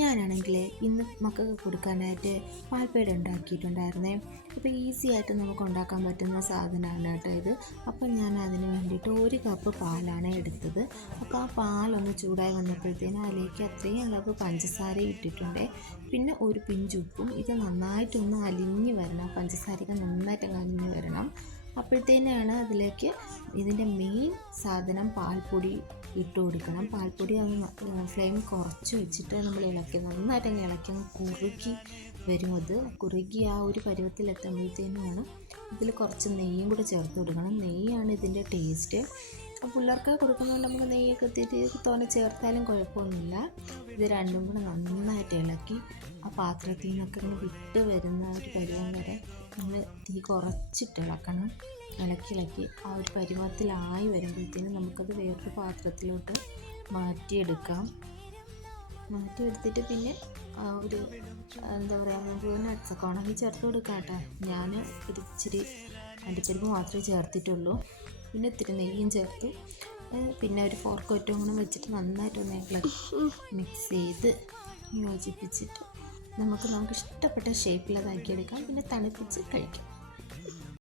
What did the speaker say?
ഞാനാണെങ്കിൽ ഇന്ന് മക്കൾക്ക് കൊടുക്കാനായിട്ട് പാൽപ്പേട ഉണ്ടാക്കിയിട്ടുണ്ടായിരുന്നേ. അപ്പോൾ ഈസി ആയിട്ട് നമുക്ക് ഉണ്ടാക്കാൻ പറ്റുന്ന സാധനമാണ് കേട്ടോ ഇത്. അപ്പോൾ ഞാൻ അതിന് വേണ്ടിയിട്ട് 1 കപ്പ് പാലാണ് എടുത്തത്. അപ്പോൾ ആ പാലൊന്ന് ചൂടായി വന്നപ്പോഴത്തേനും അതിലേക്ക് അത്രയും അളവ് പഞ്ചസാര ഇട്ടിട്ടുണ്ട്. പിന്നെ ഒരു പിഞ്ചുപ്പും. ഇത് നന്നായിട്ടൊന്ന് അലിഞ്ഞ് വരണം, പഞ്ചസാരയൊക്കെ നന്നായിട്ട് അലിഞ്ഞ് വരണം. അപ്പോഴത്തേനാണ് അതിലേക്ക് ഇതിൻ്റെ മെയിൻ സാധനം പാൽപ്പൊടി ഇട്ട് കൊടുക്കണം. പാൽപ്പൊടി ഒന്ന് ഫ്ലെയിം കുറച്ച് വെച്ചിട്ട് നമ്മൾ നന്നായിട്ട് ഇളക്കി കുറുകി വരും. അത് കുറുകി ആ ഒരു പരുവത്തിലെത്തുമ്പോഴത്തേനുമാണ് ഇതിൽ കുറച്ച് നെയ്യും കൂടെ ചേർത്ത് കൊടുക്കണം. നെയ്യാണ് ഇതിൻ്റെ ടേസ്റ്റ്. പിള്ളേർക്ക് കൊടുക്കുന്നതുകൊണ്ട് നമുക്ക് നെയ്യൊക്കെ ഇത്തിരി തോനെ ചേർത്താലും കുഴപ്പമൊന്നുമില്ല. ഇത് രണ്ടും കൂടെ നന്നായിട്ട് ഇളക്കി ആ പാത്രത്തിൽ നിന്നൊക്കെ ഇങ്ങനെ വിട്ട് വരുന്ന ഒരു പരുവം വരെ നമ്മൾ തീ കുറച്ചിട്ട് ഇളക്കണം. ഇളക്കി ആ ഒരു പരുവത്തിലായി വരുമ്പോഴത്തേനും നമുക്കത് വേറൊരു പാത്രത്തിലോട്ട് മാറ്റിയെടുത്തിട്ട് പിന്നെ ഒരു എന്താ പറയുക, നമുക്ക് നട്ട്സൊക്കെ ഉണങ്ങി ചേർത്ത് കൊടുക്കാം കേട്ടോ. ഞാൻ ഇച്ചിരി അണ്ടിപ്പരിപ്പ് മാത്രമേ ചേർത്തിട്ടുള്ളൂ. പിന്നെ ഇത്തിരി നെയ്യും ചേർത്തു. പിന്നെ ഒരു ഫോർക്ക് ഒറ്റവും കൂടെ വെച്ചിട്ട് നന്നായിട്ടൊന്ന് മിക്സ് ചെയ്ത് യോജിപ്പിച്ചിട്ട് നമുക്ക് ഇഷ്ടപ്പെട്ട ഷേപ്പിൽ അതാക്കിയെടുക്കാം. പിന്നെ തണുപ്പിച്ച് കഴിക്കാം.